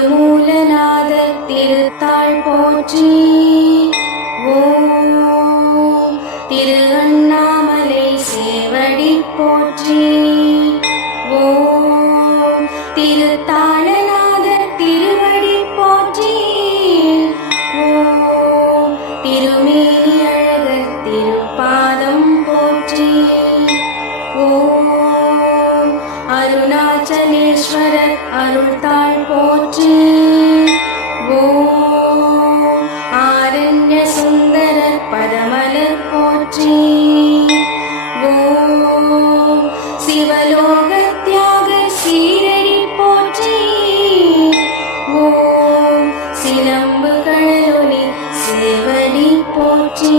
திருமூலநாதர் திருத்தாள் போற்றி. ஓம் திரு அண்ணாமலை சேவடி போற்றி. ஓம் திருத்தாளநாதர் திருவடி போற்றி. ஓம் திருமேனி அழகர் திருப்பாதம் போற்றி. ஓம் அருணாச்சலேஸ்வரர் அருள்தாள் போற்றி. ஓம் ஆரண்ய சுந்தரர் பதமலர் போற்றி. ஓம் சிவலோக தியாக சீரடி போற்றி. ஓம் சிலம்பு கடலொலி சேவடி போற்றி.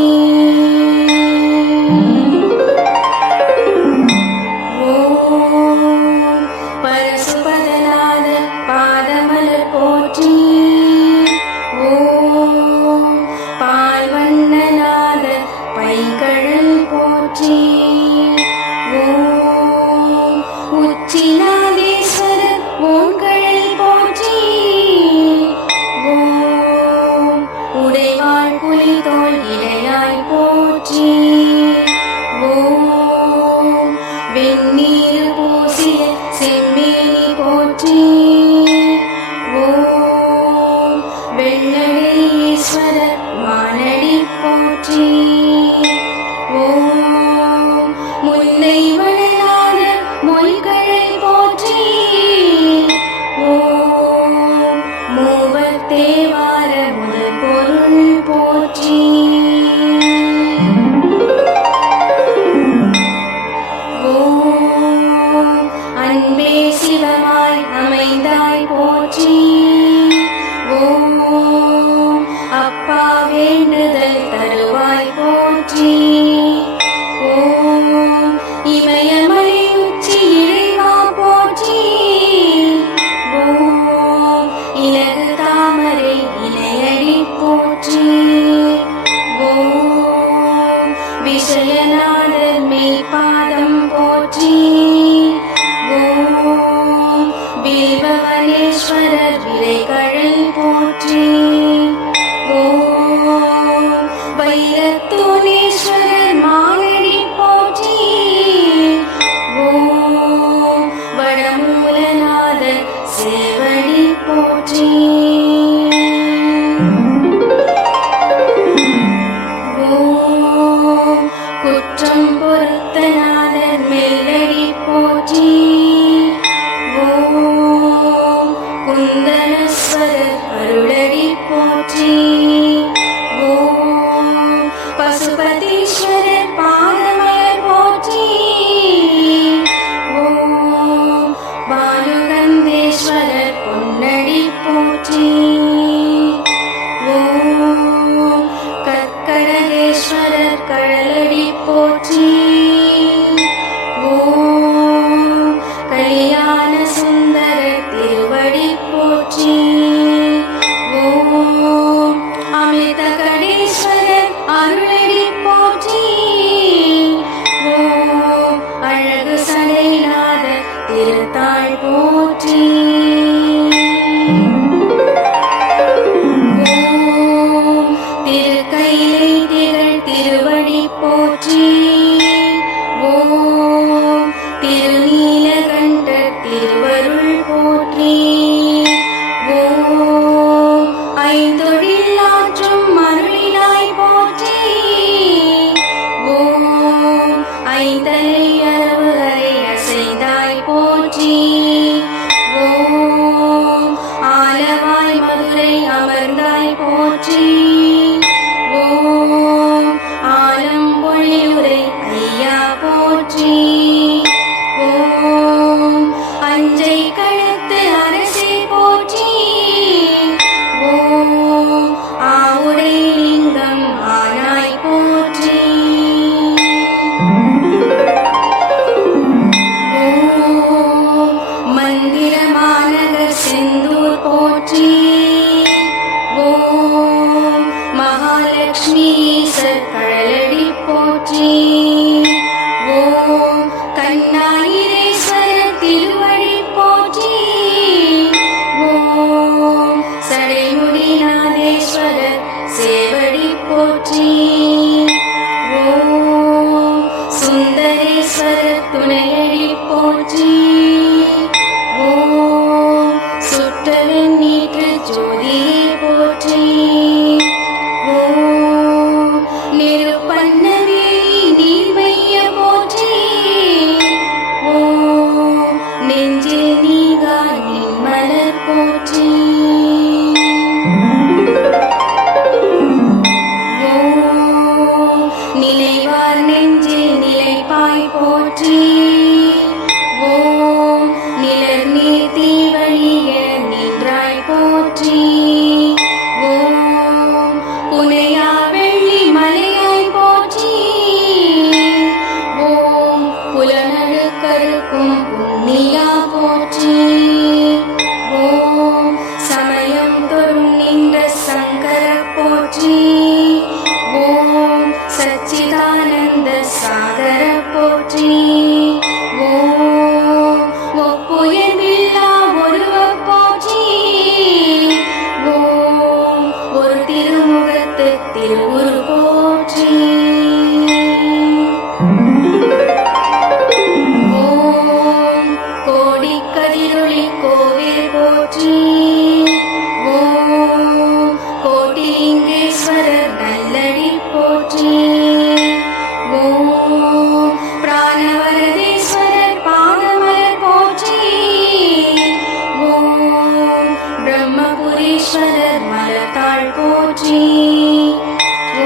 ஓம் பரசுபதநாத பாதமலர் போற்றி. ஓம் பால்வண்ணநாத பைங்கழல் போற்றி. ஓம் உச்சிநாதேஸ்வரர் ஓங்கழல் போற்றி. ஓம் உடைவாள் புலிதோள் இடையாய் போற்றி. ஓம் வெந்நீர் பூசிய செம்மேனி போற்றி. ஓம் வெள்ளடேஸ்வரர் மானடி போற்றி. ஓம் முல்லை வளராத மொய்கழல் போற்றி. ஓம் மூவர் தேவார முதல் பொருள் போற்றி. ஓம் அன்பே சிவமாய் அமைந்தாய் போற்றி. ஓம் அப்பா வேண்டுதல் தருவாய் போற்றி. ஓம் இமயமலை உச்சி இறைவா போற்றி. ஓம் இலகு தாமரை இலையடி போற்றி. ஓம் விஷயநாதர் மெய்ப்பாதம் போற்றி. ஓம் வில்வவனேஸ்வரர் விரைகழல் போற்றி. ஓம் வைரத்தோனேஸ்வரர் மானடி போற்றி. ஓம் வடமூலநாதர் சேவடி போற்றி. ஓம் குற்றம் பொறுத்தநாதர் மெல்லடி போற்றி. ஓம் குந்தனஸ்வரர் அருளடி போற்றி. ஓம் பசுபதீஸ்வரர் பாதமலர் போற்றி. ஓம் பாலுகந்தேஸ்வரர் பொன்னடி போற்றி. ஓம் கற்கடகேஸ்வரர் கழலடி போற்றி. ஓம் கல்யாண சுந்தரர் திருவடி போற்றி. ஓம் அமிர்தகடேஸ்வரர் அருளடி போற்றி. ஓம் அழகு சடைநாதர் திருத்தாள் போற்றி. ஓம் திருக்கைலை திகழ் திருவடி போற்றி. ஓம் திருநீலகண்டர் திருவருள் போற்றி. ஓம் ஐந்தொழில் ஆற்றும் அருளினாய் போற்றி. ஓம் ஐந்தலை அரவு அறை அசைந்தாய் போற்றி. ஓம் ஆலவாய் மதுரை அமர்ந்தாய் போற்றி. ஓம் ஆலம்பொழிலுரை போற்றி. ஓம் கண்ணாயிரேஸ்வரர் திருவடி போற்றி. ஓம் சடைமுடிநாதேஸ்வரர் சேவடி போற்றி. ஓம் சுந்தரேஸ்வரர் துணையடி போற்றி. ஓம் சுற்றவன் நீற்று ஜோதியை போற்றி. ஓம் நெருப்பண்ணவே நீர்மைய போற்றி. ஓம் நெஞ்சில் நீங்கா நின்மலர் போற்றி. ஓம் நிலைவார் நெஞ்சில் நிலைப்பாய் போற்றி. ஓம் நிலர் நீர் தீவழிய நின்றாய் போற்றி. ஓம் புனையா வெள்ளி மலையாய் போற்றி. ஓம் புலனழு கருக்கும் புண்ணியா போற்றி. ஓம் சமயம் தொறும் நின்ற சங்கர போற்றி. ஓம் சச்சிதானந்த சாகர போற்றி. ஓம் ஒப்புயர்வில்லா ஒருவ போற்றி. ஓம் ஒரு திருமுகத்து திருவுரு போற்றி. ஓம் கோடிக்கதிரொளி கோவில் போற்றி. ஓம் கோட்டிலிங்கேஸ்வரர் நல்லடி போற்றி. ஓம் பிராணவரதேஸ்வரர் பாதமலர் போற்றி. ஓம் பிரம்மபுரீஸ்வரர் மலத்தாள் போற்றி.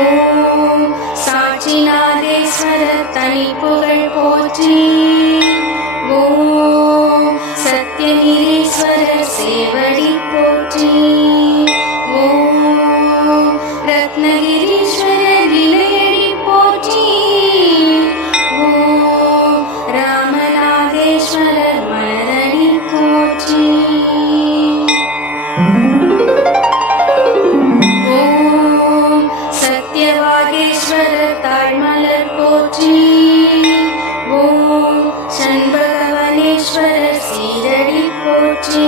ஓம் சாட்சிநாதேஸ்வரர் தனி புகழ் போற்றி. ஓம் சத்யகிரீஸ்வரர் சேவடி போற்றி. ஓம் ரத்னகிரீஸ்வரர் இளையடி போற்றி. ஓம் ராமநாதேஸ்வரர் மலரடி போற்றி. ஓம் சத்யவாகேஸ்வரர் தாழ்மலர் போற்றி. ஓம் சண்பகவனேஸ்வரர் சீரடி போற்றி.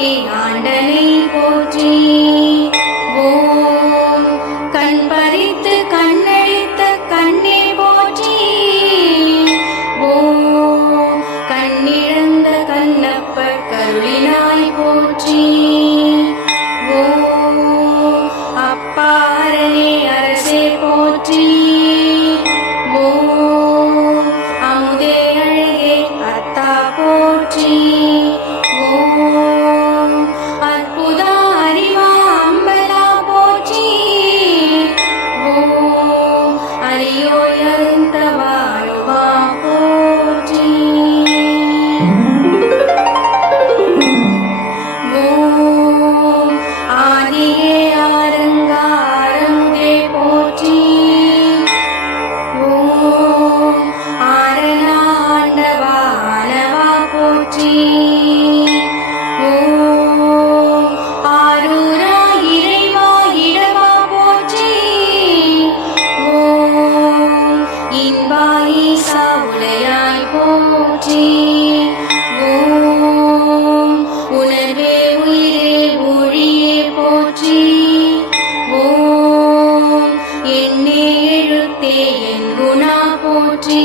காட்டி ஆண்டனை போற்றி. ஓம் கண் பறித்து கண்ணடித்த கண்ணே போற்றி. ஓம் கண்ணிழந்த கண்ணப்பர் கருளினாய் போற்றி. ஓம் அப்பாரனே அரசே போற்றி. ஓம் அமுதே அழகே அத்தா போற்றி. ஓம் அற்புதா அறிவா அம்பலா போற்றி. ஓம் அரியோய் அருந்தவா அணுவா போற்றி. ஓம் ஆதியே ஆரங்கா அருந்தே போற்றி. ஓம் ஆரணா ஆண்டவா ஆனவா போற்றி. ஓம் ஆரூரா இறைவா இடவா போற்றி. ஓம் இன்பா ஈசா உடையாய் போற்றி. ஓம் உணர்வே உயிரே ஒளியே போற்றி. ஓம் எண்ணே எழுத்தே என் குணா போற்றி.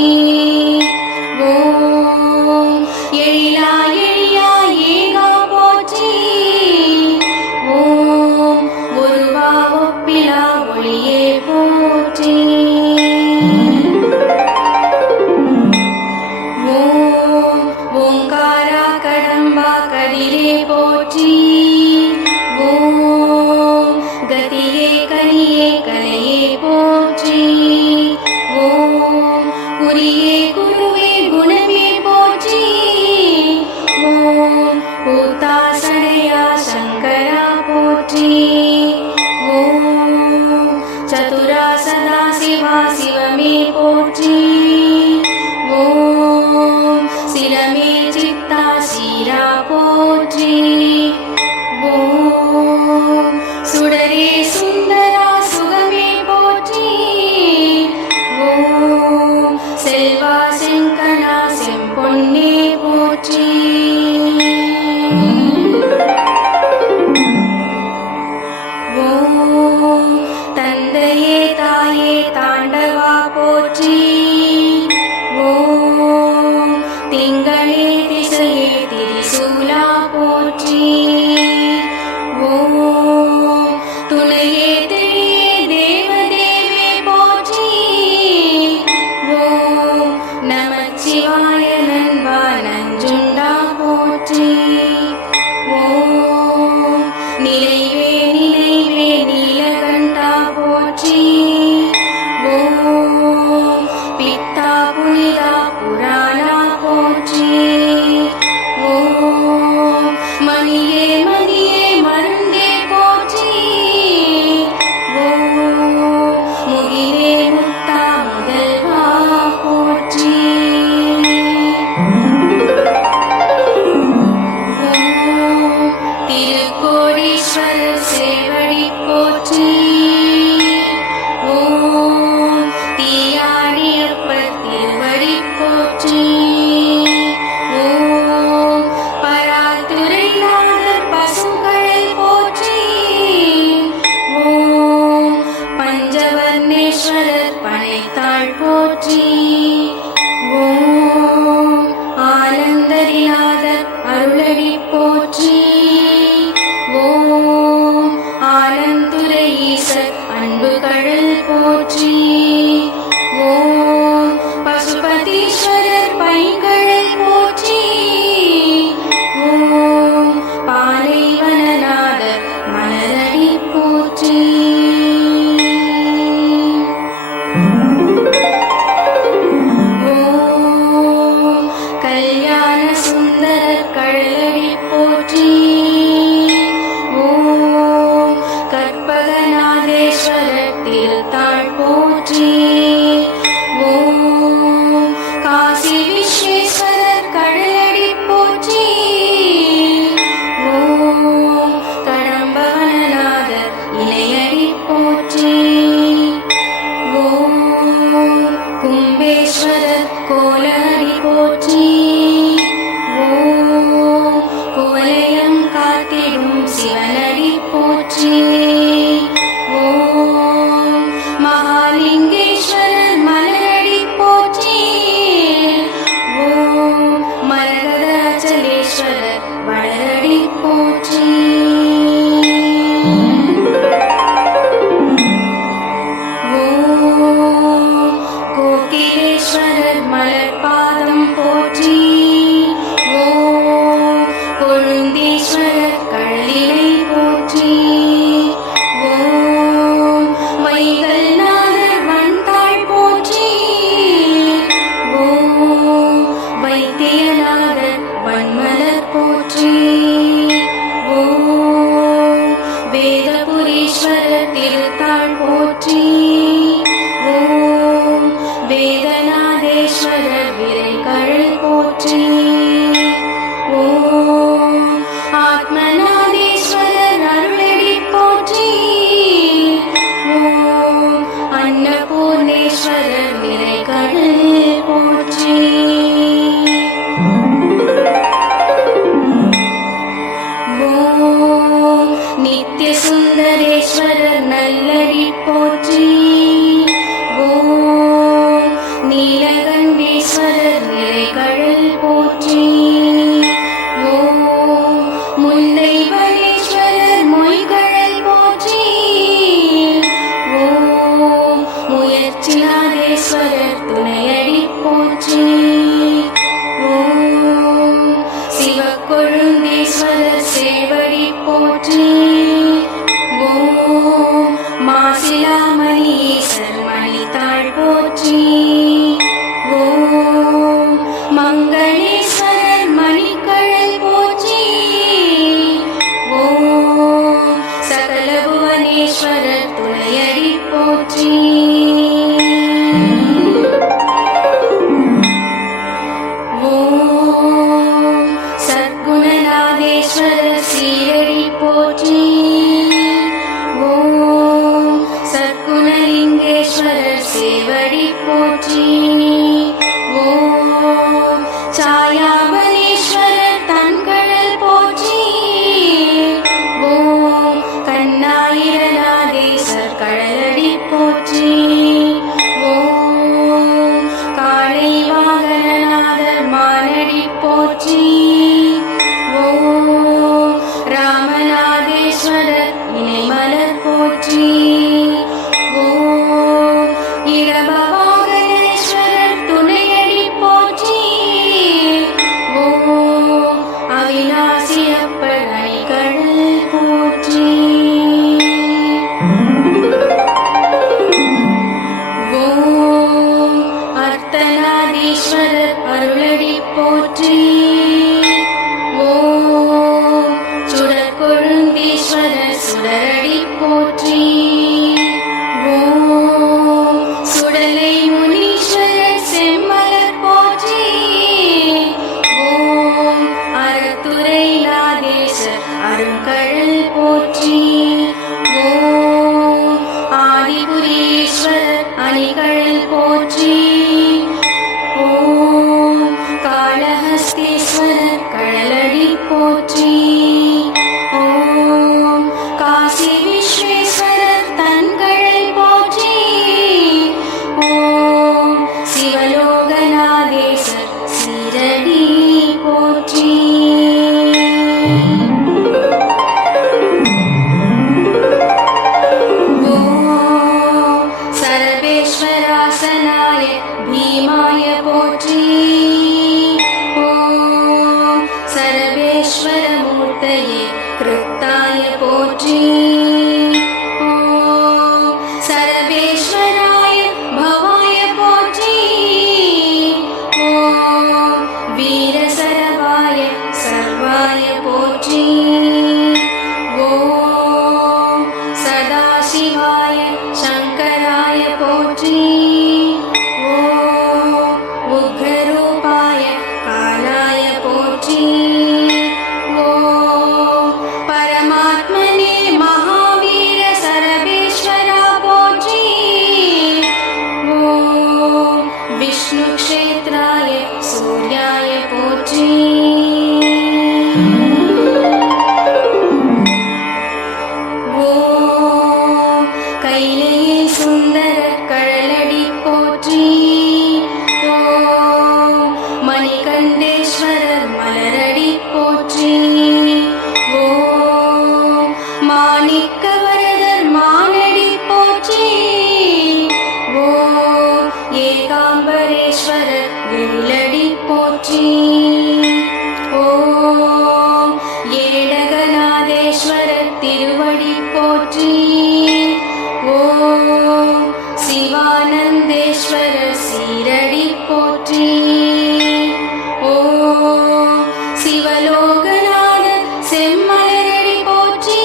ஓம் எழிலா எழியா ஏகா போற்றி. ஓம் ஒருவா ஒப்பிலா ஒளியே போற்றி. ஓம் ஓங்காரா கடம்பா கதிரே போற்றி. ஓம் கதியே கனியே கலையே போற்றி. ஓம் குறியே குருவே குணமே போற்றி. ஓம் பூத்தாசனையா சங்கரா போற்றி. ஓம் சதுரா சதா சிவா சிவமே போற்றி. ஓம் சிரமே சித்தா சீரா போற்றி. ஓம் சுடரே சுந்தரா சுகமே போற்றி. ஓம் செல்வா செங்கனா செம்பொன்னே போற்றி. ஓம் தந்தையே தாயே தாண்டவா போற்றி. ஓம் திங்களே திசையே திரிசூலா போற்றி. ஓம் துணையே திரியே தேவதேவே போற்றி. ஓம் நமச்சிவாய நண்பா நஞ்சுண்டா போற்றி. ஓம் நிலைவே நிலைவே நீலகண்டா போற்றி. ஓம் பித்தா புனிதா புராணா போற்றி. ஓம் மணியே மணியே மருந்தே போற்றி. ஓம் முகிலே முத்தா முதல்வா போற்றி. ஓம் திருக்கோடீஸ்வரர் சேவடி போற்றி. ஓம் தீயானியப்பர் திருவடி போற்றி. ஓம் பராத்துரைநாதர் பசுங்கழல் போற்றி. ஓம் பஞ்சவர்ணேஸ்வரர் பனைத்தாள் போற்றி. ஓம் ஆனந்தரிநாதர் அருளடி போற்றி. ஓம் ஆனந்துரை ஈசர் அன்பு கழல் போற்றி. ஓம் பசுபதீஸ்வரர் பைங்கழல் போற்றி. ஓம் பாலைவனநாதர் மலரடி போற்றி. ஓம் கல்யாண சுந்தரர் கழலடி போற்றி. கோகீஸ்வரர் வளரடி போற்றி. ஓம் கோகிலேஸ்வரர் மலர்பாதம் போற்றி. ஓம் கொழுந்தீஸ்வரர் கழலினை போற்றி. ஓம் வைகல்நாதர் வந்தாள் போற்றி. ஓம் வைத்தியநாதர் வன்மலர் போற்றி. ஓம் வேதபுரீஸ்வரர் திருத்தாள் போற்றி. ஓம் வேதநாதேஸ்வரர் விரைகழல் போற்றி. ஓம் ஆத்மநாதேஸ்வரர் அருளடி போற்றி. ஓம் அன்னபூர்ணேஸ்வரர் விரைகழல் போற்றி. ஓம் நித்திய சுந்தரேஸ்வரர் நல்லடி போற்றி. ஓம் நீலகண்டேஸ்வரர் நிறைகழல் போற்றி. ஓம் முல்லைவனேஸ்வரர் மொய்கழல் போற்றி. ஓம் முயற்சிநாதேஸ்வரர் துணையடி போற்றி. ஓம் சிவக்கொழுந்தேஸ்வரர் சேவடி போற்றி. ஓம் மாசிலாமணீசர் மணித்தாள் போற்றி. ஓம் மங்களேஸ்வரர் மணிக்கழல் போற்றி. ஓம் சகல புவனேஸ்வரர் துணையடி போற்றி. ஓம் சத்குணநாதேஸ்வரர் சீரடி போற்றி. ஓம் சத்குணலிங்கேஸ்வரர் சேவடி போற்றி. ஓம் சாயாவனேஸ்வரர் தன்கழல் போற்றி. ஓம் கண்ணாயிரநாதேசர் கழலடி போற்றி. ஓம் காளை வாகனநாதர் மானடி போற்றி. ஓம் ராமநாதேஸ்வரர் இணைமலர் போற்றி. ஓம் இடபவாகனேஸ்வரர் துணையடி போற்றி. ஓம் அவிநாசியப்பர் அணிகழல் போற்றி. ஓம் அர்த்தநாதீஸ்வரர் அருளடி போற்றி. ஓம் சுடற்கொழுந்தீஸ்வரர் சுடரடி போற்றி. ஓம் சுடலை முனீஸ்வரர் செம்மலர் போற்றி. ஓம் அறத்துரை நாதேசர் அருங்கழல் போற்றி. ஓம் ஆதிபுரீஸ்வரர் அணிகழல் போற்றி. ஓம் காளஹஸ்தீஸ்வரர் கழலடி போற்றி. ஓம் காசி விஸ்வேஸ்வரர் தன்கழல் போற்றி. ஓம் சிவலோகநாதேசர் சீரடி போற்றி. ஓம் சர்வேஸ்வராசனாய பீமாய போற்றி. ஓம் சர்வேஸ்வரமூர்த்தயே கிருத்தாய போற்றி. ஓம் சர்வேஸ்வராய பவாய போற்றி. ஓம் வீரசரவாய சர்வாய போற்றி. ஓம் சதாசிவாய சங்கராய போற்றி. ஓம் உக்ரரூபாய காலாய போற்றி. ஓம் பரமாத்மனே மகாவீர சரபேஸ்வரா போற்றி. ஓம் விஷ்ணு க்ஷேத்ராய சூர்யாய போற்றி. போற்றி. ஓம் மாணிக்க வரதர் மானடி போற்றி. ஓம் ஏகாம்பரேஸ்வரர் வெள்ளடி போற்றி. ஓம் ஏடகநாதேஸ்வரர் திருவடி போற்றி. ஓம் சிவானந்தேஸ்வரர் சீரடி போற்றி. ஓம் சிவலோகநாதர் செம்மலரடி போற்றி.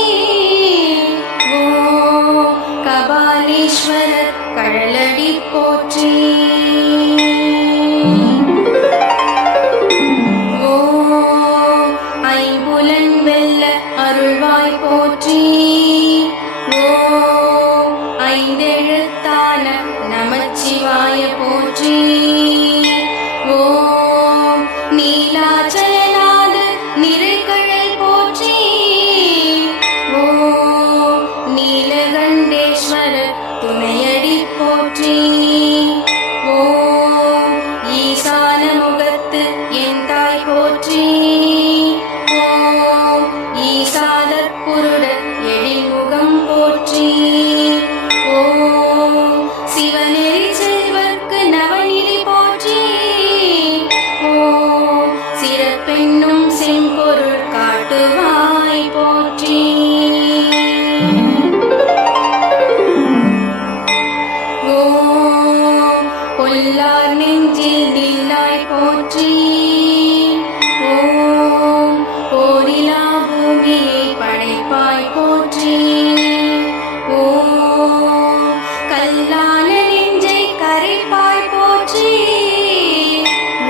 ஓம் கபாலீஸ்வரர் கழலடி போற்றி. ஓம் ஐம்புலன் வெல்ல அருள்வாய் போற்றி. ஓம் ஐந்தெழுத்தான நமச்சிவாய போற்றி. ஓம் நீலாச்சலநாத நிறைகழல் போற்றி. ஓம் நீலகண்டேஸ்வரர் துணையடி போற்றி. ஓம் ஈசான முகத்து என் தாய் போற்றி. ஓம் ஈசாதற் புருட எழில்முகம் போற்றி. ஓம் சிவநெறி செல்வர்க்கு நவநிதி போற்றி. ஓம் சிறப்பென்னும் செம்பொருள் காட்டுவாய் போற்றி. ஓம் பொல்லார் நெஞ்சில் நில்லாய் போற்றி. ஓம் போரிலா பூமியை படைப்பாய் போற்றி. ஓம் கல்லான நெஞ்சை கரைப்பாய் போற்றி.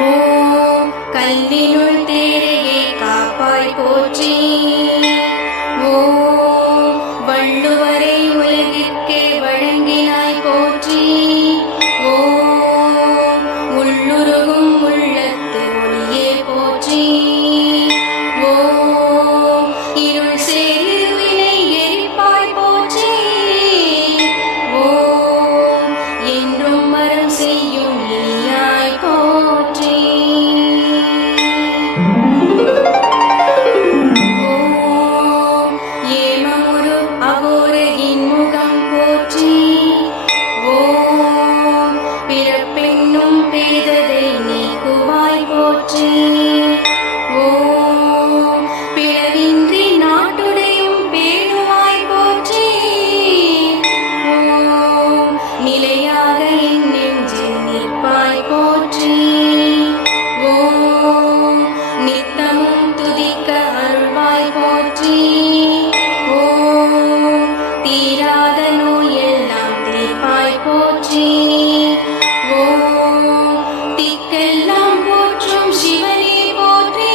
ஓம் கல்லினுள் தேரையை காப்பாய் போற்றி. ஓம் வள்ளுவரை உலகிற்கே வழங்கினாய் போற்றி. ஓம் உள்ளுருகும் உள்ளத்து ஒளியே போற்றி. ஓம் இருள் சேருவினை எரிப்பாய் போற்றி. ஓம் என்றும் மரம் செய்யும் இனியாய் போற்றி. ஓம் ஏமமுரு அகோரகின் முகம் போற்றி. ஓம் பிறப்பென்னும் பேததை நீக்குவாய் போற்றி. ஓம் பிளவின்றி நாட்டுடையும் பேணுவாய் போற்றி. ஓம் நிலையாக என் நெஞ்சில் நிற்பாய் போற்றி. ஓம் நித்தமும் துதிக்க அருள்வாய் போற்றி. ஓம் தீராத நோயெல்லாம் தீர்ப்பாய் போற்றி. ஓம் திக்கெல்லாம் போற்றும் சிவனே போற்றி.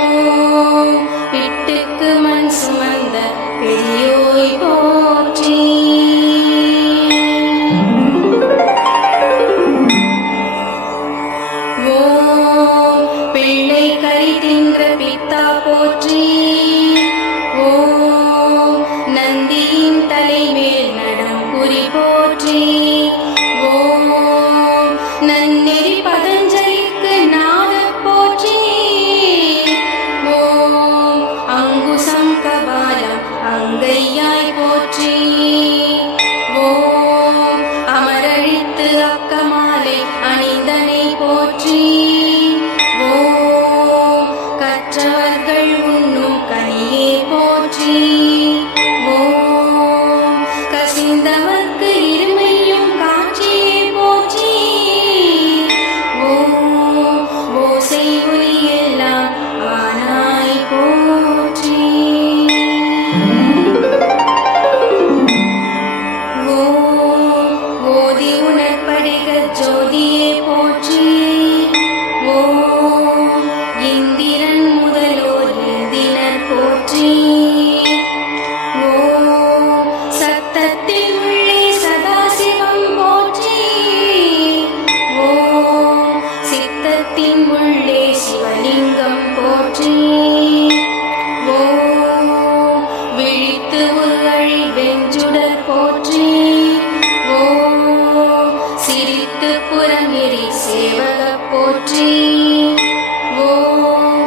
ஓம் பிட்டுக்கு மண் சுமந்த பெரியோய் போற்றி. ஓம் பிள்ளை கறி தின்ற பித்தா போற்றி. ஓம் நந்தியின் தலைமேல் நடம் புரி போற்றி. ஓம் நன்னெறி பதஞ்சலிக்கு நாத போற்றி. ஓம் அங்குசம் கபாலம் அங்கையாய் போற்றி. ஓம் அமரழித்து அக்கமாலை அணிந்தனை போற்றி. ஓம் கற்றவர்கள் உண்ணும் கனியே போற்றி. ஓம் கசிந்தவர்க்கு இருமையும் காட்சியே போற்றி. ஓம் ஓசை ஒலியெல்லாம் ஆனாய் போற்றி. ஓம் ஓதி உணர்படிக ஜோதியே போற்றி. ஓம் இந்திரன் முதலோர் எழுதினர் போற்றி. ஓம் சத்தத்தில் உள்ளே சதாசிவம் போற்றி. ஓம் சித்தத்தின் உள்ளே சிவலிங்கம் போற்றி. ஓம் விழித்து உருளி வெஞ்சுடர் போற்றி. ஓம் சிரித்து புறநெறி சேவக போற்றி. ஓம்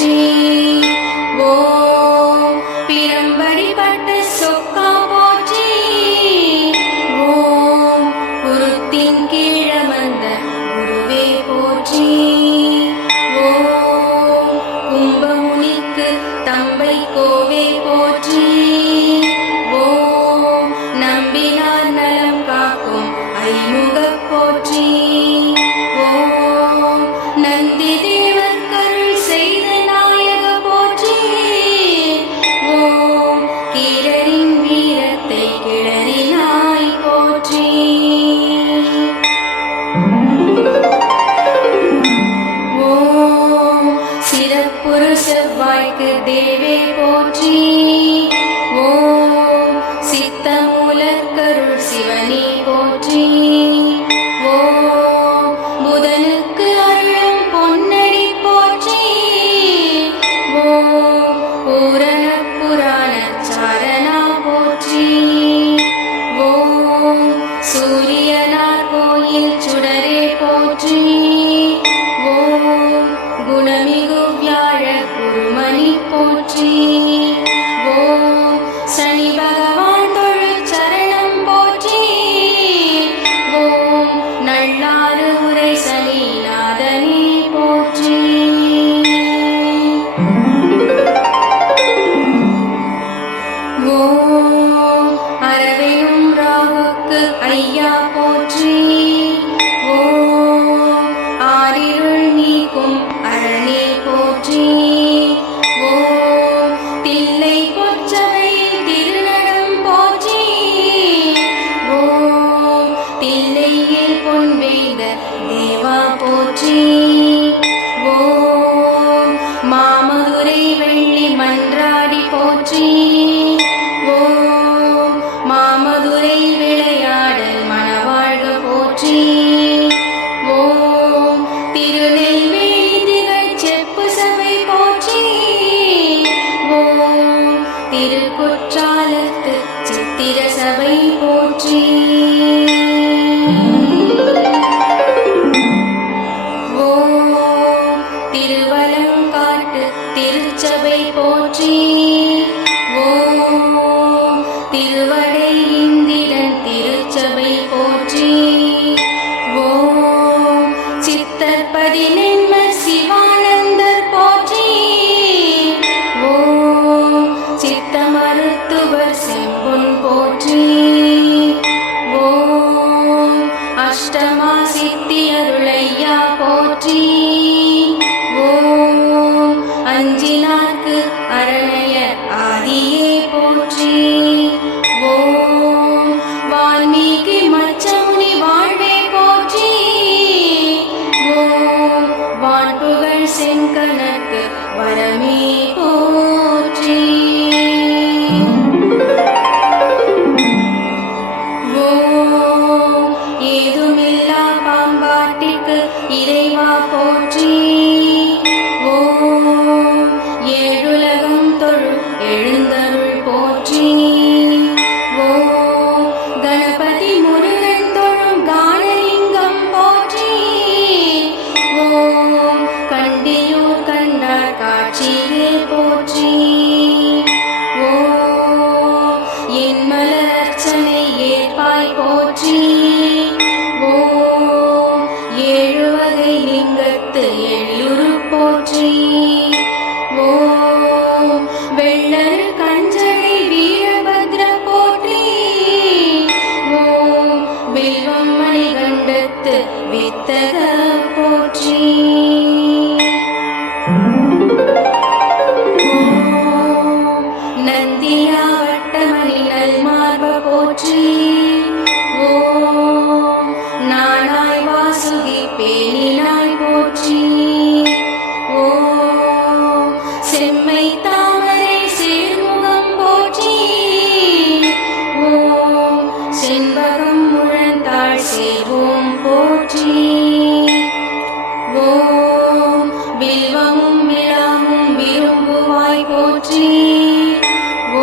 போற்றி. ஓம் பிரம்படிப்பட்ட சொக்கா போற்றி. ஓம் குருத்தின் கீழமர்ந்த குருவே போற்றி. ஓம் கும்பமுனிக்கு தம்பை கோவே போற்றி. ஓம் நம்பினார் நலம் காக்கும் ஐமுகப் போற்றி. ஓம் நந்தி தேவர் கருள் செய்த நாயக போற்றி. ஓம் கீரரின் வீரத்தை கிளறினாய் போற்றி. ஓம் சிறப்புறு செவ்வாய்க்கு தேவே போற்றி. ஓம் சித்தமூலக்கருள் சிவனே போற்றி. ஓம் புதனுக்கு அருளும் பொன்னடி போற்றி. ஓம் பூரண புராண சாரணா போற்றி. ஓம் சூரியனார் கோயில் சுடரே போற்றி. ஓம் குணமிகு வியாழ குருமணி போற்றி. ஓம் சனி பகவான் தொழில் சரணம் போற்றி. ஓம் நள்ளாறு உரை சனிநாதனே போற்றி. ஓம் அரவெனும் ராகுக்கு ஐயா போற்றி. ஓம் ஆரிருள் நீக்கும் அரணே போற்றி. ஓம் தில்லை பொற்றவையில் திருநடம் போற்றி. ஓம் தில்லையில் பொன் வேத தேவா போற்றி. ஓம் மாமதுரை வெள்ளி மன்றாடி போற்றி. ஓம் மாமதுரை விளையாடல் மணவாழ்க போற்றி. ஓம் திருநெல்வேலி திகழ் செப்பு சபை போற்றி. ஓம் திருக்குற்றாலத்து சித்திர சபை போற்றி. ஓம் திருவலங்காட்டு திருச்சபை போற்றி. ஓம் திருவடை இந்திரன் திருச்சபை போற்றி. ஓம் சித்தர்பதி நென்ம சிவானந்தர் போற்றி. ஓம் சித்த மருத்துவர் செம்பொன் போற்றி. ஓம் அஷ்டமா சித்தி அருளையா போற்றி. ஓம் அஞ்சினார்க்கு அரணைய ஆதியே போற்றி. ஓம் வால்மீகி மச்சமுனி வாழ்வே போற்றி. ஓம் வான்புகழ் செங்கணக்கு வரமே போற்றி. ஓம் ஏதுமில்லா பாம்பாட்டிக்கு இறைவா போற்றி. ஓம் ஏழுலகம் தொழும் எழுந்தருள் போற்றி. ஓம் கணபதி முருகன் தொழும் கானலிங்கம் போற்றி. ஓம் கண்டியூர் கண்டார் காட்சியே போற்றி. ஓம் என் மலர்ச்சனை ஏற்பாய் போற்றி. ஓம் ஏழுவகை லிங்கத்து எள்ளுரு போற்றி. ஓம் வெள்ளரு கஞ்சடை வீரபத்ர போற்றி. ஓம் வில்வம் மணிகண்டத்து வித்தக போற்றி. ஓம் நந்தியாவட்டமணி நல்மார்ப போற்றி. ஓம் நானாய் வாசுகி பேணினாய் போற்றி. ஓம் செம்மை தாமரை சேர்முகம் போற்றி. ஓம் செண்பகம் முழந்தாள் சேர்வோம் போற்றி. ஓம் வில்வமும் விழாமும் விரும்புவாய் போற்றி.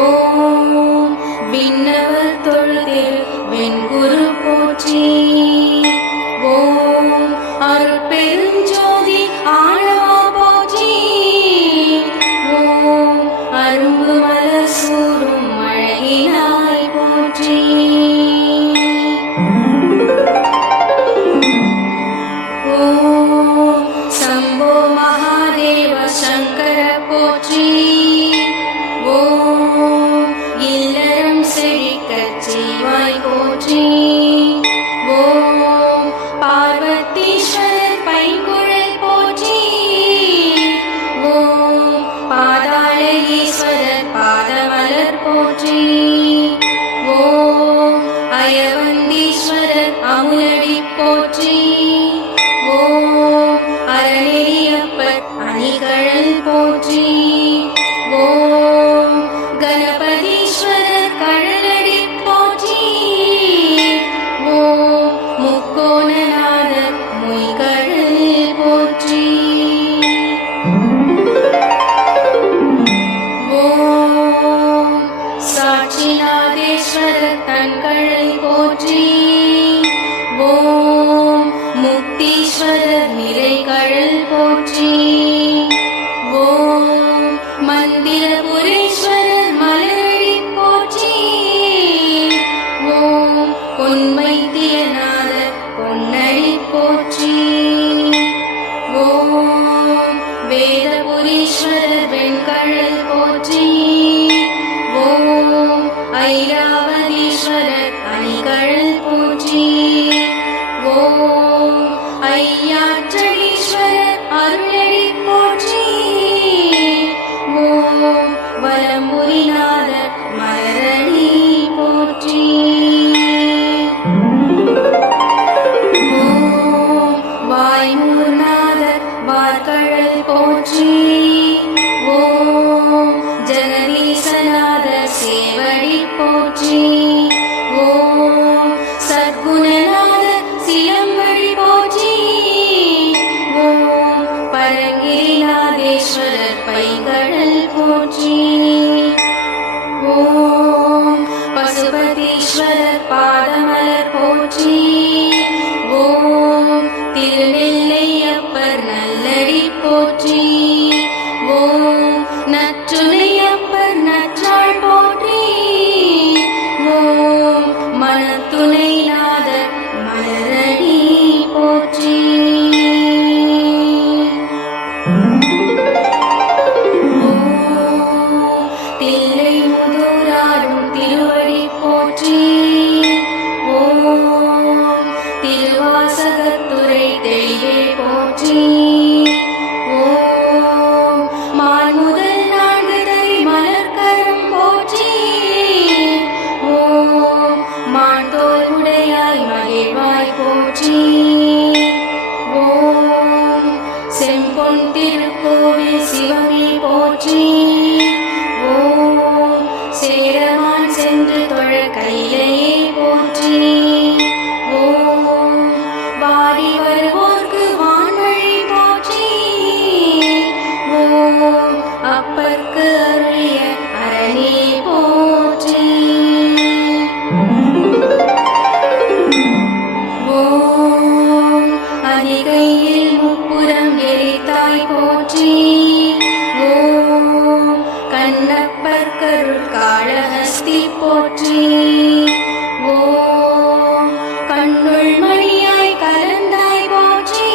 ஓம் விண்ணவர் தொழுதில் வெண்குரு போற்றி. ஓம் அருட்பெருஞ்சோதி ஆழவா போற்றி. நாயகீஸ்வரர் பாதமலர் போற்றி. ஓம் அயவந்தீஸ்வரர் அமுலடி போற்றி. ஓம் அரணெறியப்பர் அணிகழல் போற்றி. ஓம் கணபதீஸ்வரர் கழலடி போற்றி. ஓம் முக்கோணநாதர் மொய்கழல் போற்றி. ஓம் சாட்சிநாதேஸ்வரர் தன்கழல் போற்றி. ஓம் முக்தீஸ்வரர் நிறைகழல் போற்றி. ஓம் மந்திரபுரீஸ்வரர் மலரடி போற்றி. ஓம் பொன்மைத்தியநாதர் பொன்னடி போற்றி. ஓம் வேதபுரீஸ்வரர் வெண்கழல் போற்றி. ஓம் ஐராவதீஸ்வரர் அணிகழல் போற்றி. ஓம் ஐயாற்றலீஸ்வரர் அருளடி போற்றி. ஓம் வலம்புரிநாதர் மலரடி போற்றி. ஓம் வாய்மூர்நாதர் வார்கழல் போற்றி. ஓம் ஜெகதீசநாதர் சேவடி போற்றி. ஓம் சத்குணநாதர் சிலம்படி போற்றி. ஓம் பரங்கிரிநாதேஸ்வரர் பைகழல் போற்றி. ஓம் பசுபதீஸ்வரர் பாதமலர் போற்றி. ஓம் திருநெல்லையப்பர் நல்லடி போற்றி. ஓம் நற்றுணையப்பர் நற்றாள் போற்றி. ஓம் மனத்துணைநாதர் மலரடி போற்றி. ஓம் தில்லை முதூராடும் திருவடி போற்றி. ஓம் திருவாசகத்துறை தெளிவே போற்றி. ஓம் மான்முதல் நான்கு தலை மலர்கரம் போற்றி. ஓம் மான்தோல் உடையாய் மகிழ்வாய் போற்றி. ஓம் செம்பொன் திருக்கோவில் சிவமே போற்றி. ஓம் சேரமான் சென்று தொழ கையிலேயே போற்றி. ஓம் வாடி வருவோர்க்கு வான்வழி போற்றி. ஓம் அப்பர்க்கு அருளிய அரணே போற்றி. ஓம் அதிகையில் முப்புறம் எரித்தாய் போற்றி. ஓம் கண்ணப்பர் கருள் காளஹஸ்தி போற்றி. ஓம் கண்ணுள் மணியாய் கலந்தாய் போற்றி.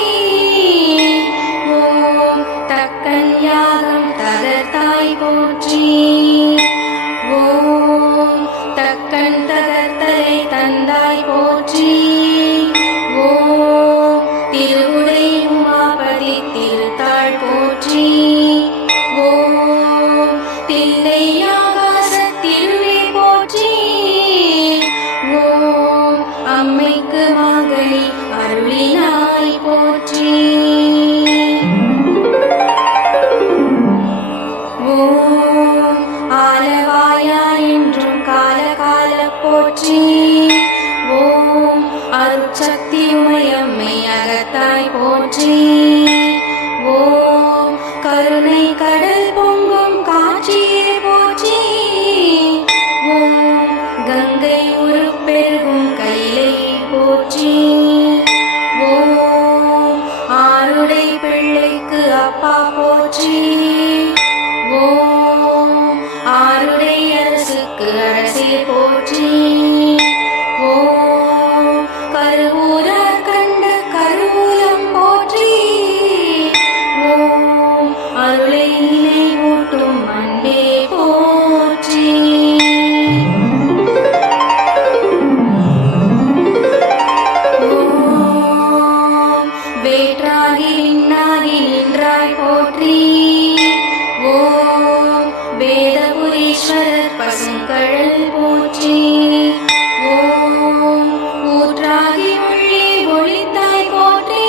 ஓம் தக்கன் யாகம் தகர்த்தாய் போற்றி. ஓம் தக்கன் தகர்த்தலை தந்தாய் போற்றி. ஓம் திருவுடை உமாபதி திருத்தாள் போற்றி. ஓம் தில்லை ஆகாச திருவே போற்றி. ஓம் அம்மைக்கு மாங்கனி அருளினாய் போற்றி. ஓம் ஆலவாயா என்றும் காலகால போற்றி. ஓம் அருட்சக்தி உமையம்மை அகத்தாய் போற்றி. ஓம் கருணை கடல் பொங்கும் காட்சியே போற்றி. ஓம் கங்கை உருப்பெருகும் கைலை போற்றி. ஓம் ஆருடை பிள்ளைக்கு அப்பா போற்றி. ஓம் கழல் போற்றி. ஓம் ஊற்றாகி உள்ளே ஒளித்தாய் போற்றி.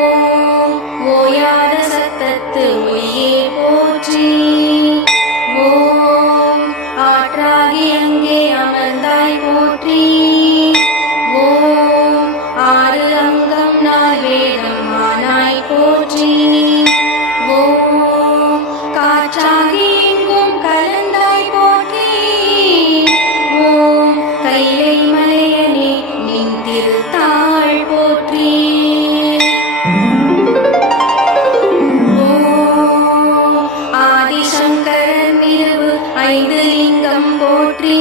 ஓம் ஓயாத சத்தத்து ஒளியே போற்றி. ஓம் ஆற்றாகி அங்கே அமர்ந்தாய் போற்றி. ஓம் ஆறு அங்கம் நால் வேதம் ஆனாய் போற்றி. ஓம் காற்றாகி எங்கும் கலந்தாய் போற்றி. ஓம் கைலை மலையனே நின் திருத்தாள் போற்றி. ஓம் ஆதிசங்கரன் இரவு ஐந்து லிங்கம் போற்றி.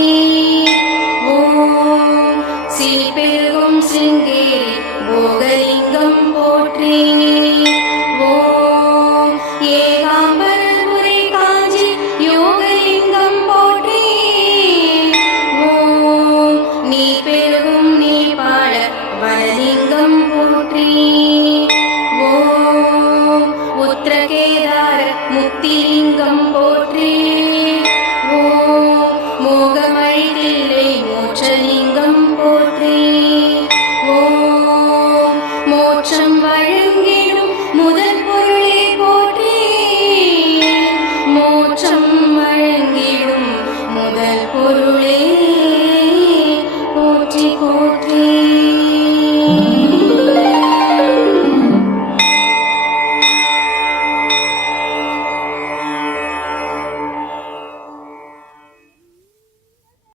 ஓம் சீர்பெருகும் சிங்கேரி போகலிங்கம் போற்றி. ஓம் ஏகாம்பரர் உரை காஞ்சி யோகலிங்கம் போற்றி. ஓம் நீ பெருகும் நீபாள வரலிங்கம் போற்றி. ஓம் உத்திரகேதார முக்திலிங்கம் போற்றி. ஓம் மோகமழிதில்லை மோட்சலிங்கம் போற்றி. ஓம் மோட்சம் வழங்கிடும் முதல் பொருளே போற்றி. மோட்சம் வழங்கிடும் முதல் பொருளே